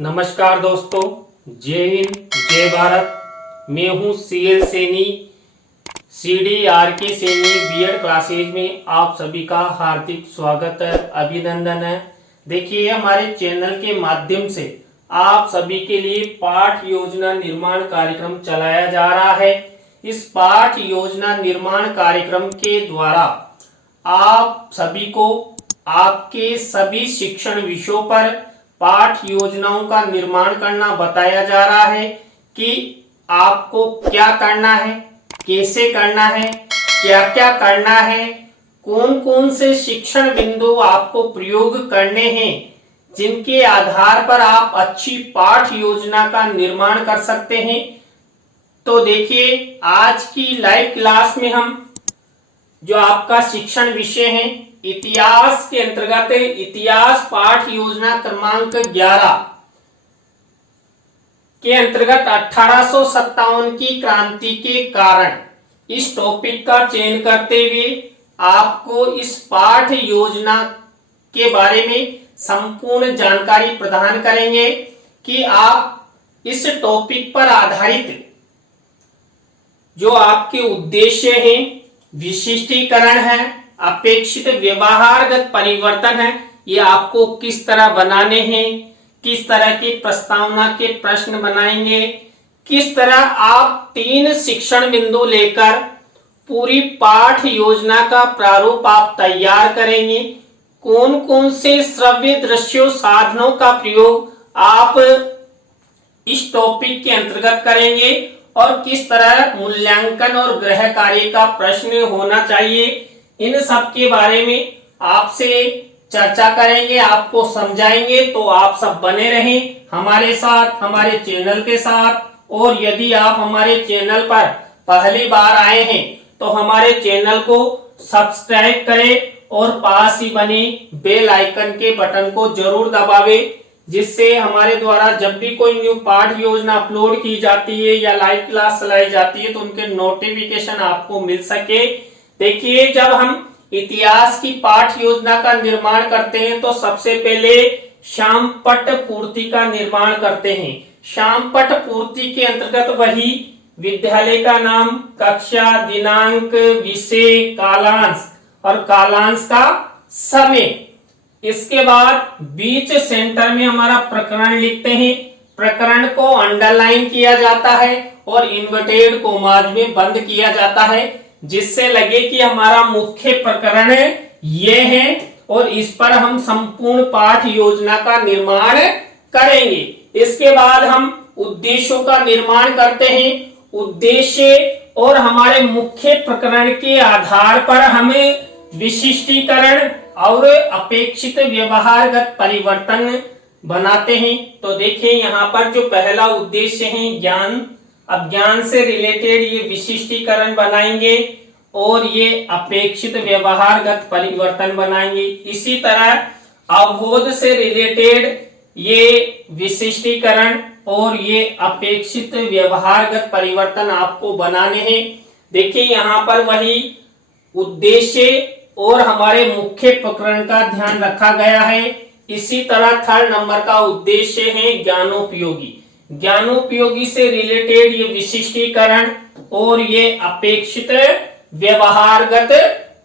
नमस्कार दोस्तों, जय हिंद जय भारत। मैं हूं CL Saini, CDRK Saini BEd classes में आप सभी का हार्दिक स्वागत है, अभिनंदन है। देखिए, हमारे चैनल के माध्यम से आप सभी के लिए पाठ योजना निर्माण कार्यक्रम चलाया जा रहा है। इस पाठ योजना निर्माण कार्यक्रम के द्वारा आप सभी को आपके सभी शिक्षण विषयों पर पाठ योजनाओं का निर्माण करना बताया जा रहा है कि आपको क्या करना है, कैसे करना है, क्या क्या करना है, कौन कौन से शिक्षण बिंदु आपको प्रयोग करने हैं, जिनके आधार पर आप अच्छी पाठ योजना का निर्माण कर सकते हैं। तो देखिए, आज की लाइव क्लास में हम जो आपका शिक्षण विषय है इतिहास के अंतर्गत इतिहास पाठ योजना क्रमांक 11 के अंतर्गत 1857 की क्रांति के कारण इस टॉपिक का चयन करते हुए आपको इस पाठ योजना के बारे में संपूर्ण जानकारी प्रदान करेंगे कि आप इस टॉपिक पर आधारित जो आपके उद्देश्य हैं, विशिष्टीकरण है, अपेक्षित व्यवहारगत परिवर्तन है, ये आपको किस तरह बनाने हैं, किस तरह की प्रस्तावना के प्रश्न बनाएंगे, किस तरह आप 3 शिक्षण बिंदु लेकर पूरी पाठ योजना का प्रारूप आप तैयार करेंगे, कौन कौन से श्रव्य दृश्यों साधनों का प्रयोग आप इस टॉपिक के अंतर्गत करेंगे और किस तरह मूल्यांकन और गृह कार्य का प्रश्न होना चाहिए, इन सब के बारे में आपसे चर्चा करेंगे, आपको समझाएंगे। तो आप सब बने रहें हमारे साथ, हमारे चैनल के साथ। और यदि आप हमारे चैनल पर पहली बार आए हैं तो हमारे चैनल को सब्सक्राइब करें और पास ही बने बेल आइकन के बटन को जरूर दबावे, जिससे हमारे द्वारा जब भी कोई न्यू पाठ योजना अपलोड की जाती है या लाइव क्लास चलाई जाती है तो उनके नोटिफिकेशन आपको मिल सके। देखिए, जब हम इतिहास की पाठ योजना का निर्माण करते हैं तो सबसे पहले शामपट पूर्ति का निर्माण करते हैं। शामपट पूर्ति के अंतर्गत वही विद्यालय का नाम, कक्षा, दिनांक, विषय, कालांश और कालांश का समय। इसके बाद बीच सेंटर में हमारा प्रकरण लिखते हैं। प्रकरण को अंडरलाइन किया जाता है और इन्वर्टेड कोमाज में बंद किया जाता है, जिससे लगे कि हमारा मुख्य प्रकरण ये है और इस पर हम संपूर्ण पाठ योजना का निर्माण करेंगे। इसके बाद हम उद्देश्यों का निर्माण करते हैं। उद्देश्य और हमारे मुख्य प्रकरण के आधार पर हमें विशिष्टीकरण और अपेक्षित व्यवहारगत परिवर्तन बनाते हैं। तो देखिए, यहाँ पर जो पहला उद्देश्य है ज्ञान, अब ज्ञान से रिलेटेड ये विशिष्टीकरण बनाएंगे और ये अपेक्षित व्यवहारगत परिवर्तन बनाएंगे। इसी तरह अवबोध से रिलेटेड ये विशिष्टीकरण और ये अपेक्षित व्यवहारगत परिवर्तन आपको बनाने हैं। देखिए, यहाँ पर वही उद्देश्य और हमारे मुख्य प्रकरण का ध्यान रखा गया है। इसी तरह 3rd नंबर का उद्देश्य है ज्ञानोपयोगी। ज्ञानोपयोगी से रिलेटेड ये विशिष्टीकरण और ये अपेक्षित व्यवहारगत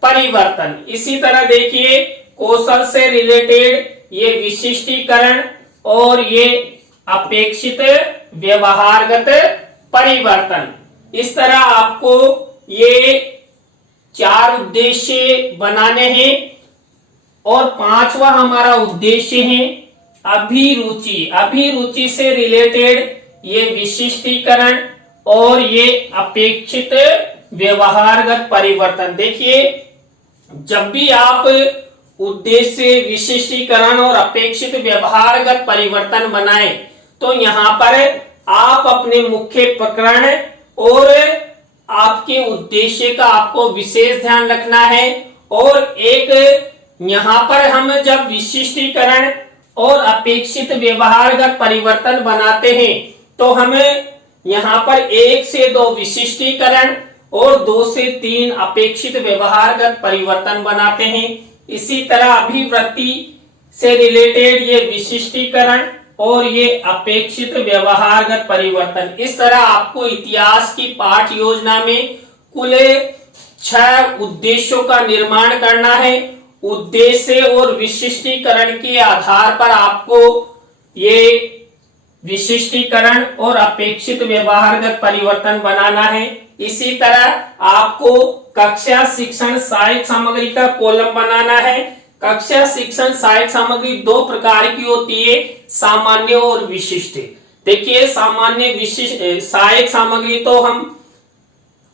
परिवर्तन। इसी तरह देखिए, कौशल से रिलेटेड ये विशिष्टीकरण और ये अपेक्षित व्यवहारगत परिवर्तन। इस तरह आपको ये 4 उद्देश्य बनाने हैं। और 5वां हमारा उद्देश्य है अभिरुचि। अभिरुचि से रिलेटेड ये विशिष्टीकरण और ये अपेक्षित व्यवहारगत परिवर्तन। देखिए, जब भी आप उद्देश्य, विशिष्टीकरण और अपेक्षित व्यवहारगत परिवर्तन बनाएं तो यहाँ पर आप अपने मुख्य प्रकरण और आपके उद्देश्य का आपको विशेष ध्यान रखना है। और एक यहाँ पर हम जब विशिष्टीकरण और अपेक्षित व्यवहारगत परिवर्तन बनाते हैं तो हमें यहाँ पर 1 से 2 विशिष्टीकरण और 2 से 3 अपेक्षित व्यवहारगत परिवर्तन बनाते हैं। इसी तरह अभिवृत्ति से रिलेटेड ये विशिष्टीकरण और ये अपेक्षित व्यवहारगत परिवर्तन। इस तरह आपको इतिहास की पाठ योजना में कुल 6 उद्देश्यों का निर्माण करना है। उद्देश्य और विशिष्टीकरण के आधार पर आपको ये विशिष्टीकरण और अपेक्षित व्यवहारगत परिवर्तन बनाना है। इसी तरह आपको कक्षा शिक्षण सहायक सामग्री का कॉलम बनाना है। कक्षा शिक्षण सहायक सामग्री 2 प्रकार की होती है, सामान्य और विशिष्ट। देखिए, सामान्य विशिष्ट सहायक सामग्री तो हम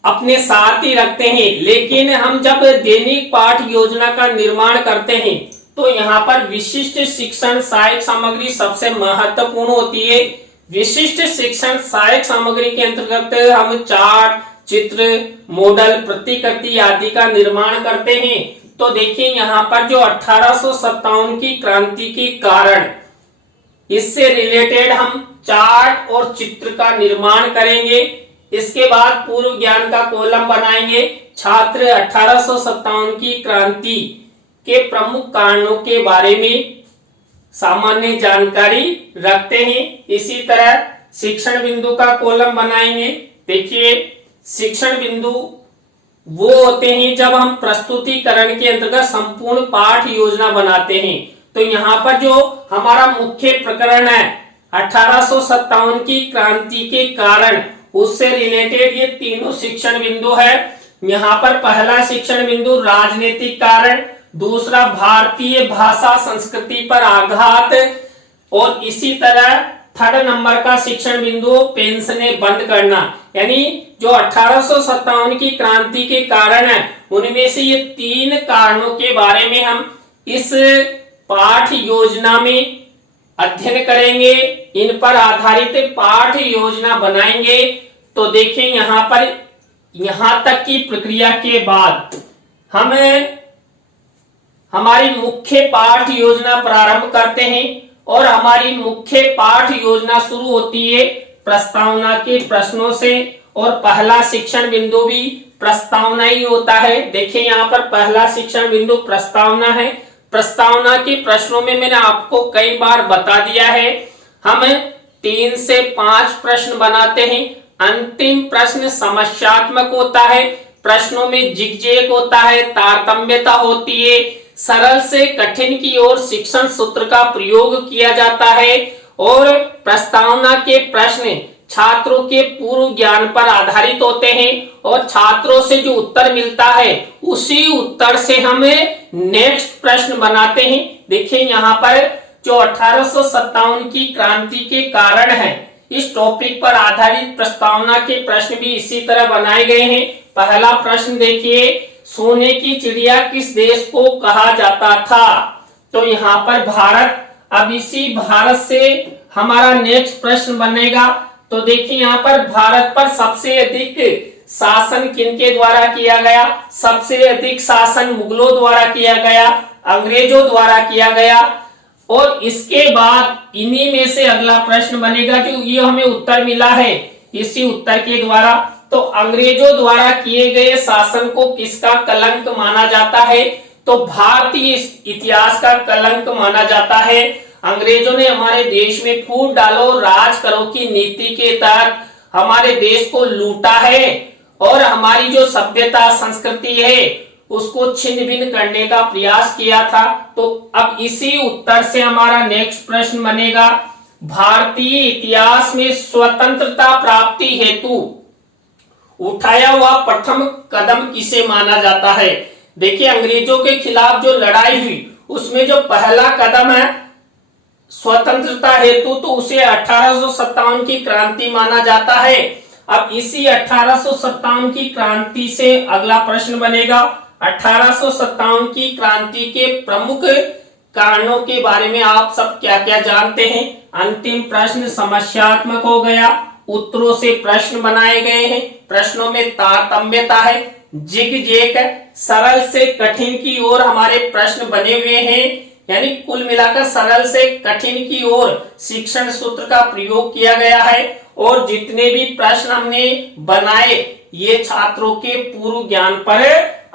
अपने साथ ही रखते हैं, लेकिन हम जब दैनिक पाठ योजना का निर्माण करते हैं तो यहाँ पर विशिष्ट शिक्षण सहायक सामग्री सबसे महत्वपूर्ण होती है। विशिष्ट शिक्षण सहायक सामग्री के अंतर्गत हम चार्ट, चित्र, मॉडल, प्रतिकृति आदि का निर्माण करते हैं। तो देखिए, यहाँ पर जो 1857 की क्रांति के कारण, इससे रिलेटेड हम चार्ट और चित्र का निर्माण करेंगे। इसके बाद पूर्व ज्ञान का कॉलम बनाएंगे। छात्र 1857 की क्रांति के प्रमुख कारणों के बारे में सामान्य जानकारी रखते हैं। इसी तरह शिक्षण बिंदु का कॉलम बनाएंगे। देखिए, शिक्षण बिंदु वो होते हैं जब हम प्रस्तुतिकरण के अंतर्गत संपूर्ण पाठ योजना बनाते हैं। तो यहाँ पर जो हमारा मुख्य प्रकरण है 1857 की क्रांति के कारण, उससे रिलेटेड ये तीनों शिक्षण बिंदु है। यहाँ पर पहला शिक्षण बिंदु राजनीतिक कारण, दूसरा भारतीय भाषा संस्कृति पर आघात, और इसी तरह थर्ड नंबर का शिक्षण बिंदु पेंशनें बंद करना। यानी जो 1857 की क्रांति के कारण है, उनमें से ये 3 कारणों के बारे में हम इस पाठ योजना में अध्ययन करेंगे। इन पर आधारित पाठ योजना बनाएंगे। तो देखें, यहाँ पर यहाँ तक की प्रक्रिया के बाद हमें हमारी मुख्य पाठ योजना प्रारंभ करते हैं, और हमारी मुख्य पाठ योजना शुरू होती है प्रस्तावना के प्रश्नों से, और पहला शिक्षण बिंदु भी प्रस्तावना ही होता है। देखिए, यहाँ पर पहला शिक्षण बिंदु प्रस्तावना है। प्रस्तावना के प्रश्नों में मैंने आपको कई बार बता दिया है, हम 3 से 5 प्रश्न बनाते हैं। अंतिम प्रश्न समस्यात्मक होता है। प्रश्नों में जिगजैग होता है, तारतम्यता होती है, सरल से कठिन की ओर शिक्षण सूत्र का प्रयोग किया जाता है, और प्रस्तावना के प्रश्न छात्रों के पूर्व ज्ञान पर आधारित होते हैं, और छात्रों से जो उत्तर मिलता है उसी उत्तर से हमें नेक्स्ट प्रश्न बनाते हैं। देखिए, यहाँ पर जो 1857 की क्रांति के कारण है, इस टॉपिक पर आधारित प्रस्तावना के प्रश्न भी इसी तरह बनाए गए हैं। पहला प्रश्न देखिए, सोने की चिड़िया किस देश को कहा जाता था? तो यहाँ पर भारत। अब इसी भारत से हमारा नेक्स्ट प्रश्न बनेगा। तो देखिए, यहाँ पर भारत पर सबसे अधिक शासन किनके द्वारा किया गया? सबसे अधिक शासन मुगलों द्वारा किया गया, अंग्रेजों द्वारा किया गया। और इसके बाद इन्हीं में से अगला प्रश्न बनेगा, जो ये हमें उत्तर मिला है इसी उत्तर के द्वारा। तो अंग्रेजों द्वारा किए गए शासन को किसका कलंक माना जाता है? तो भारतीय इतिहास का कलंक माना जाता है। अंग्रेजों ने हमारे देश में फूट डालो राज करो की नीति के तहत हमारे देश को लूटा है, और हमारी जो सभ्यता संस्कृति है उसको छिन्न भिन्न करने का प्रयास किया था। तो अब इसी उत्तर से हमारा नेक्स्ट प्रश्न बनेगा, भारतीय इतिहास में स्वतंत्रता प्राप्ति हेतु उठाया हुआ प्रथम कदम किसे माना जाता है? देखिए, अंग्रेजों के खिलाफ जो लड़ाई हुई उसमें जो पहला कदम है स्वतंत्रता हेतु, तो उसे 1857 की क्रांति माना जाता है। अब इसी 1857 की क्रांति से अगला प्रश्न बनेगा, 1857 की क्रांति के प्रमुख कारणों के बारे में आप सब क्या क्या जानते हैं? अंतिम प्रश्न समस्यात्मक हो गया, उत्तरों से प्रश्न बनाए गए हैं, प्रश्नों में तारतम्यता है, जिगजैग है, सरल से कठिन की ओर हमारे प्रश्न बने हुए हैं। यानी कुल मिलाकर सरल से कठिन की ओर शिक्षण सूत्र का प्रयोग किया गया है, और जितने भी प्रश्न हमने बनाए ये छात्रों के पूर्व ज्ञान पर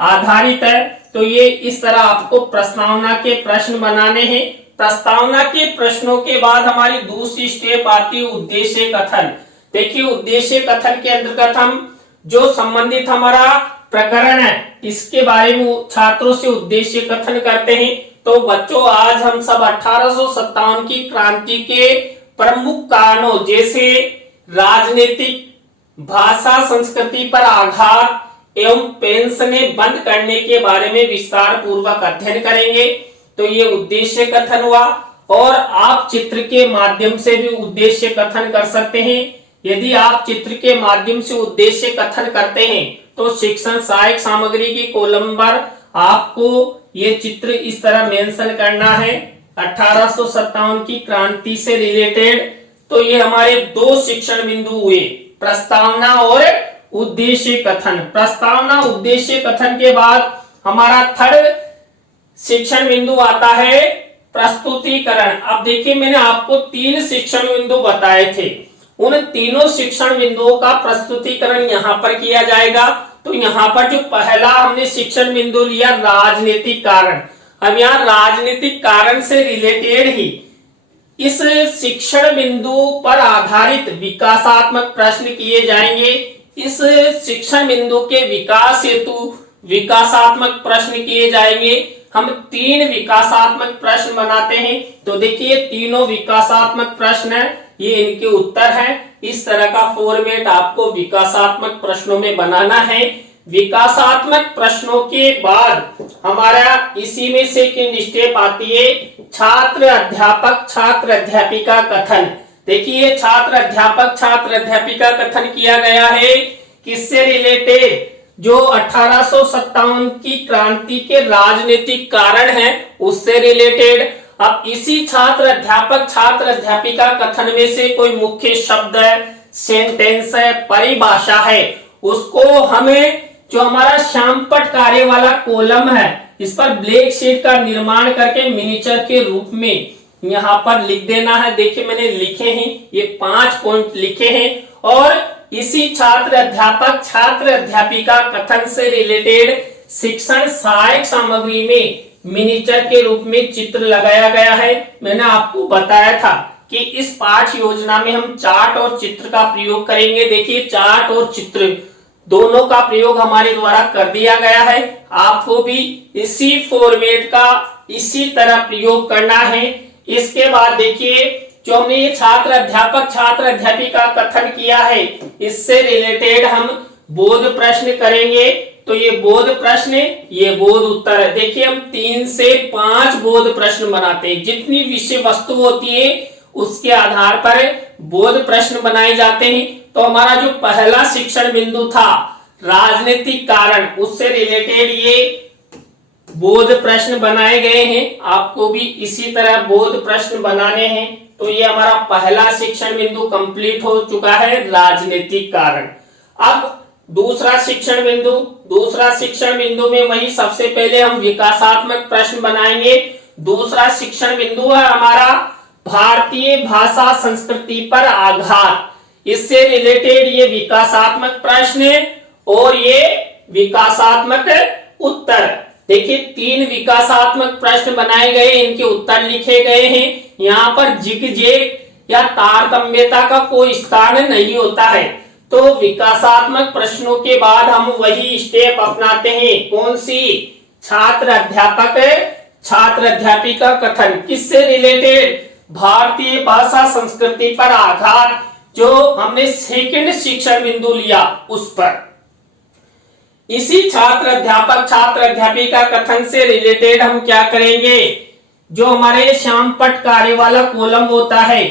आधारित है। तो ये इस तरह आपको प्रस्तावना के प्रश्न बनाने हैं। प्रस्तावना के प्रश्नों के बाद हमारी दूसरी स्टेप आती है उद्देश्य कथन। देखिए उद्देश्य कथन के अंतर्गत हम जो संबंधित हमारा प्रकरण है इसके बारे में छात्रों से उद्देश्य कथन करते हैं। तो बच्चों आज हम सब 1857 की क्रांति के प्रमुख कारणों जैसे राजनीतिक, भाषा, संस्कृति पर आघात एवं पेंशनें बंद करने के बारे में विस्तार पूर्वक अध्ययन करेंगे। तो ये उद्देश्य कथन हुआ। और आप चित्र के माध्यम से भी उद्देश्य कथन कर सकते हैं। यदि आप चित्र के माध्यम से उद्देश्य कथन करते हैं तो शिक्षण सहायक सामग्री की कॉलम पर आपको ये चित्र इस तरह मेंशन करना है 1857 की क्रांति से रिलेटेड। तो ये हमारे दो शिक्षण बिंदु हुए, प्रस्तावना और उद्देश्य कथन। प्रस्तावना उद्देश्य कथन के बाद हमारा थर्ड शिक्षण बिंदु आता है प्रस्तुतिकरण। अब देखिए मैंने आपको 3 शिक्षण बिंदु बताए थे, उन तीनों शिक्षण बिंदुओं का प्रस्तुतिकरण यहाँ पर किया जाएगा। तो यहाँ पर जो पहला हमने शिक्षण बिंदु लिया राजनीतिक कारण, अब यहाँ राजनीतिक कारण से रिलेटेड ही इस शिक्षण बिंदु पर आधारित विकासात्मक प्रश्न किए जाएंगे। इस शिक्षण बिंदु के विकास हेतु विकासात्मक प्रश्न किए जाएंगे। हम 3 विकासात्मक प्रश्न बनाते हैं। तो देखिए तीनों विकासात्मक प्रश्न है, ये इनके उत्तर हैं। इस तरह का फॉर्मेट आपको विकासात्मक प्रश्नों में बनाना है। विकासात्मक प्रश्नों के बाद हमारा इसी में सेकंड स्टेप आती है छात्र अध्यापक छात्र अध्यापिका कथन। देखिए छात्र अध्यापक छात्र अध्यापिका कथन किया गया है किससे रिलेटेड, जो 1857 की क्रांति के राजनीतिक कारण है उससे रिलेटेड। अब इसी छात्र अध्यापिका कथन में से कोई मुख्य शब्द है, सेंटेंस है, परिभाषा है, उसको हमें जो हमारा श्यामपट्ट कार्य वाला कॉलम है इस पर ब्लैक शीट का निर्माण करके मिनिएचर के रूप में यहाँ पर लिख देना है। देखिए मैंने लिखे हैं, ये 5 पॉइंट लिखे हैं। और इसी छात्र अध्यापिका कथन से रिलेटेड शिक्षण सहायक सामग्री में मिनिएचर के रूप में चित्र लगाया गया है। मैंने आपको बताया था कि इस पाठ योजना में हम चार्ट और चित्र का प्रयोग करेंगे। देखिए चार्ट और चित्र दोनों का प्रयोग हमारे द्वारा कर दिया गया है। आपको भी इसी फॉर्मेट का इसी तरह प्रयोग करना है। इसके बाद देखिए जो हमने ये छात्र अध्यापिका कथन किया है इससे रिलेटेड हम बोध प्रश्न करेंगे। तो ये बोध प्रश्न, ये बोध उत्तर है। देखिए हम 3 से 5 बोध प्रश्न बनाते हैं। जितनी विषय वस्तु होती है उसके आधार पर बोध प्रश्न बनाए जाते हैं। तो हमारा जो पहला शिक्षण बिंदु था राजनीतिक कारण, उससे रिलेटेड ये बोध प्रश्न बनाए गए हैं। आपको भी इसी तरह बोध प्रश्न बनाने हैं। तो ये हमारा पहला शिक्षण बिंदु कंप्लीट हो चुका है, राजनीतिक कारण। अब दूसरा शिक्षण बिंदु में वही सबसे पहले हम विकासात्मक प्रश्न बनाएंगे। दूसरा शिक्षण बिंदु है हमारा भारतीय भाषा संस्कृति पर आघात। इससे रिलेटेड ये विकासात्मक प्रश्न और ये विकासात्मक उत्तर। देखिए 3 विकासात्मक प्रश्न बनाए गए, इनके उत्तर लिखे गए हैं। यहाँ पर जिगजैग या तारतम्यता का कोई स्थान नहीं होता है। तो विकासात्मक प्रश्नों के बाद हम वही स्टेप अपनाते हैं। कौन सी? छात्र अध्यापिका कथन। किससे रिलेटेड? भारतीय भाषा संस्कृति पर आघात, जो हमने सेकंड शिक्षण बिंदु लिया उस पर। इसी छात्र अध्यापिका कथन से रिलेटेड हम क्या करेंगे, जो हमारे श्यामपट्ट कार्य वाला कॉलम होता है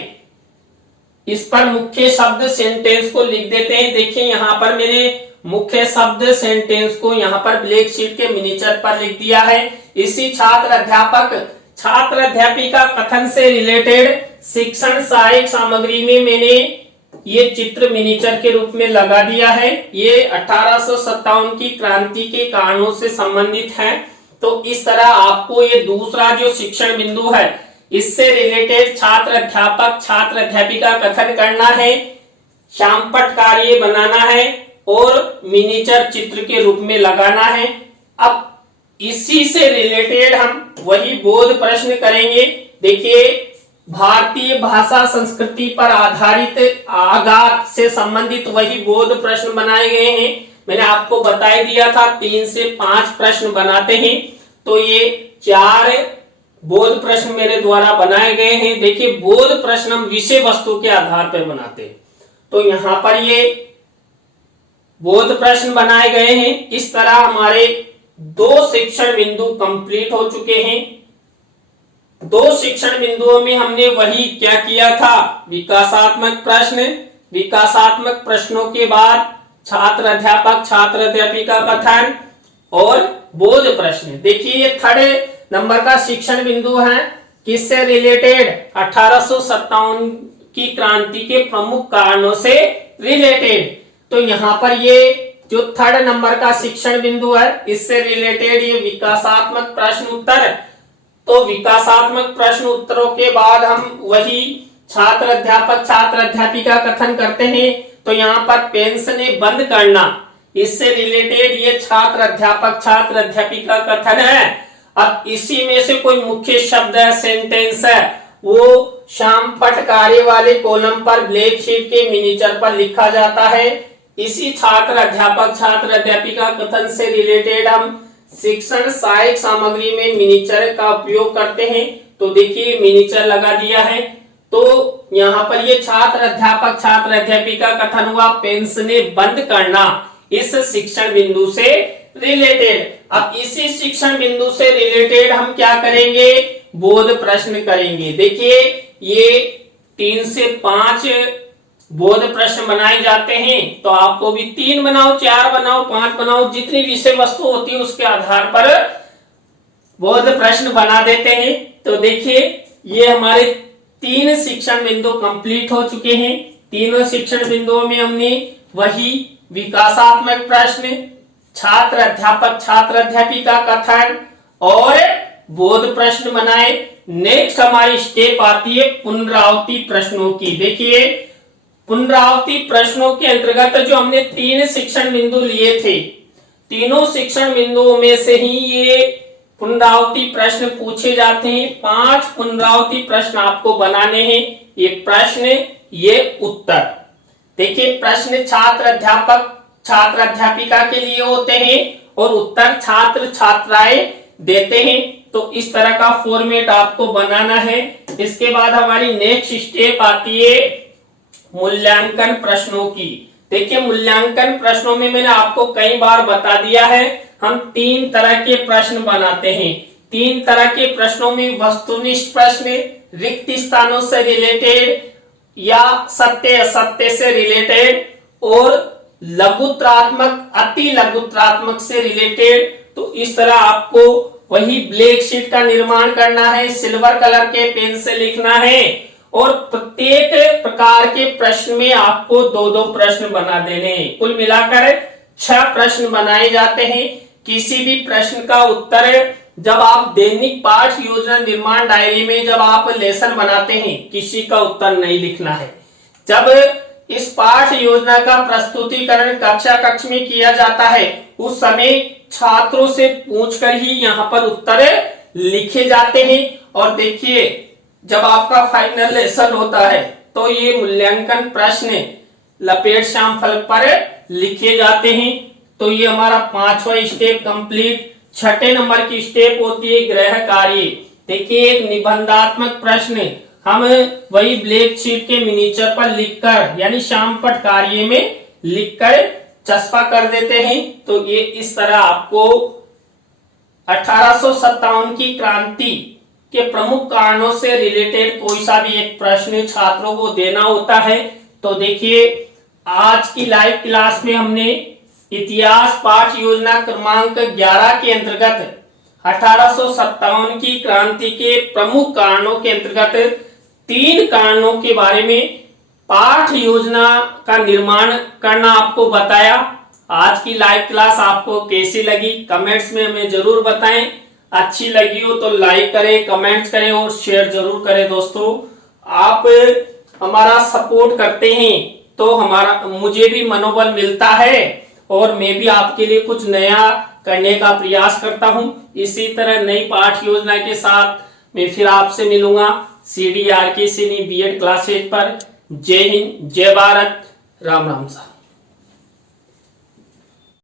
इस पर मुख्य शब्द सेंटेंस को लिख देते हैं। देखिए यहाँ पर मैंने मुख्य शब्द सेंटेंस को यहाँ पर ब्लैक शीट के मिनिएचर पर लिख दिया है। इसी छात्र अध्यापिका कथन से रिलेटेड शिक्षण सहायक सामग्री में मैंने ये चित्र मिनिएचर के रूप में लगा दिया है। ये 1857 की क्रांति के कारणों से संबंधित है। तो इस तरह आपको ये दूसरा जो शिक्षण बिंदु है इससे रिलेटेड छात्र अध्यापिका कथन करना है, श्यामपट्ट कार्य बनाना है और मिनिएचर चित्र के रूप में लगाना है। अब इसी से रिलेटेड हम वही बोध प्रश्न करेंगे। देखिए भारतीय भाषा संस्कृति पर आधारित आघात से संबंधित वही बोध प्रश्न बनाए गए हैं। मैंने आपको बता दिया था 3 से 5 प्रश्न बनाते हैं, तो ये 4 बोध प्रश्न मेरे द्वारा बनाए गए हैं। देखिए बोध प्रश्न हम विषय वस्तु के आधार पर बनाते हैं, तो यहां पर ये बोध प्रश्न बनाए गए हैं। इस तरह हमारे 2 शिक्षण बिंदु कंप्लीट हो चुके हैं। 2 शिक्षण बिंदुओं में हमने वही क्या किया था, विकासात्मक प्रश्न, विकासात्मक प्रश्नों के बाद छात्र अध्यापक छात्र अध्यापिका कथन और बोध प्रश्न। देखिए ये 3rd नंबर का शिक्षण बिंदु है, किससे रिलेटेड, 1857 की क्रांति के प्रमुख कारणों से रिलेटेड। तो यहां पर ये जो 3rd नंबर का शिक्षण बिंदु है, इससे रिलेटेड ये विकासात्मक प्रश्न उत्तर। तो विकासात्मक प्रश्न उत्तरों के बाद हम वही छात्र अध्यापक छात्र अध्यापिका कथन करते हैं। तो यहाँ पर पेंशनें बंद करना, इससे रिलेटेड ये छात्र अध्यापक छात्र अध्यापिका कथन है। अब इसी में से कोई मुख्य शब्द है, सेंटेंस है, वो शाम पटकारे वाले कॉलम पर ब्लैक शीट के मिनीचर पर लिखा जाता है। इसी छात्र अध्यापक छात्र अध्यापिका कथन से रिलेटेड हम शिक्षण सहायक सामग्री में मिनीचर का उपयोग करते हैं। तो देखिए मिनीचर लगा दिया है। तो यहाँ पर ये छात्र अध्यापक छात्र अध्यापिका कथन हुआ, पेंशनें बंद करना, इस शिक्षण बिंदु से रिलेटेड। अब इसी शिक्षण बिंदु से रिलेटेड हम क्या करेंगे, बोध प्रश्न करेंगे। देखिए ये 3 से 5 बोध प्रश्न बनाए जाते हैं, तो आपको भी 3 बनाओ 4 बनाओ 5 बनाओ, जितनी विषय वस्तु होती है उसके आधार पर बोध प्रश्न बना देते हैं। तो देखिए ये हमारे 3 शिक्षण बिंदु कंप्लीट हो चुके हैं। तीनों शिक्षण बिंदुओं में हमने वही विकासात्मक प्रश्न, छात्र अध्यापक छात्र अध्यापिका कथन और बोध प्रश्न बनाए। नेक्स्ट हमारी स्टेप आती है पुनरावृत्ति प्रश्नों की। देखिए पुनरावृत्ति प्रश्नों के अंतर्गत जो हमने 3 शिक्षण बिंदु लिए थे, तीनों शिक्षण बिंदुओं में से ही ये पुनरावृत्ति प्रश्न पूछे जाते हैं। 5 पुनरावृत्ति प्रश्न आपको बनाने हैं। ये प्रश्न ये उत्तर। देखिए प्रश्न छात्र अध्यापक छात्र अध्यापिका के लिए होते हैं और उत्तर छात्र छात्राएं देते हैं। तो इस तरह का फॉर्मेट आपको बनाना है। इसके बाद हमारी नेक्स्ट स्टेप आती है मूल्यांकन प्रश्नों की। देखिए मूल्यांकन प्रश्नों में मैंने आपको कई बार बता दिया है, हम 3 तरह के प्रश्न बनाते हैं। 3 तरह के प्रश्नों में वस्तुनिष्ठ प्रश्न, रिक्त स्थानों से रिलेटेड या सत्य असत्य से रिलेटेड और लघुत्रात्मक अति लघुत्रात्मक से रिलेटेड। तो इस तरह आपको वही ब्लैक शीट का निर्माण करना है, सिल्वर कलर के पेन से लिखना है और प्रत्येक प्रकार के प्रश्न में आपको 2-2 प्रश्न बना देने हैं। कुल मिलाकर 6 प्रश्न बनाए जाते हैं। किसी भी प्रश्न का उत्तर जब आप दैनिक पाठ योजना निर्माण डायरी में जब आप लेसन बनाते हैं, किसी का उत्तर नहीं लिखना है। जब इस पाठ योजना का प्रस्तुतिकरण कक्षा कक्ष में किया जाता है, उस समय छात्रों से पूछकर ही यहाँ पर उत्तर लिखे जाते हैं। और देखिए जब आपका फाइनल लेसन होता है तो ये मूल्यांकन प्रश्न लपेट श्याम फलक पर लिखे जाते हैं। तो ये हमारा 5वां स्टेप कंप्लीट। 6ठे नंबर की स्टेप होती है गृह कार्य। देखिए एक निबंधात्मक प्रश्न हम वही ब्लैक शीट के मिनीचर पर लिखकर यानी श्यामपट्ट कार्य में लिखकर चस्पा कर देते हैं। तो ये इस तरह आपको 1857 की क्रांति के प्रमुख कारणों से रिलेटेड कोई सा भी एक प्रश्न छात्रों को देना होता है। तो देखिए आज की लाइव क्लास में हमने इतिहास पाठ योजना क्रमांक 11 के अंतर्गत 1857 की क्रांति के प्रमुख कारणों के अंतर्गत 3 कारणों के बारे में पाठ योजना का निर्माण करना आपको बताया। आज की लाइव क्लास आपको कैसी लगी कमेंट्स में हमें जरूर बताएं। अच्छी लगी हो तो लाइक करें, कमेंट्स करें और शेयर जरूर करें। दोस्तों आप हमारा सपोर्ट करते हैं तो हमारा मुझे भी मनोबल मिलता है और मैं भी आपके लिए कुछ नया करने का प्रयास करता हूं। इसी तरह नई पाठ योजना के साथ मैं फिर आपसे मिलूंगा CDRK सैनी B.Ed क्लासेज पर। जय हिंद, जय भारत, राम राम साहब।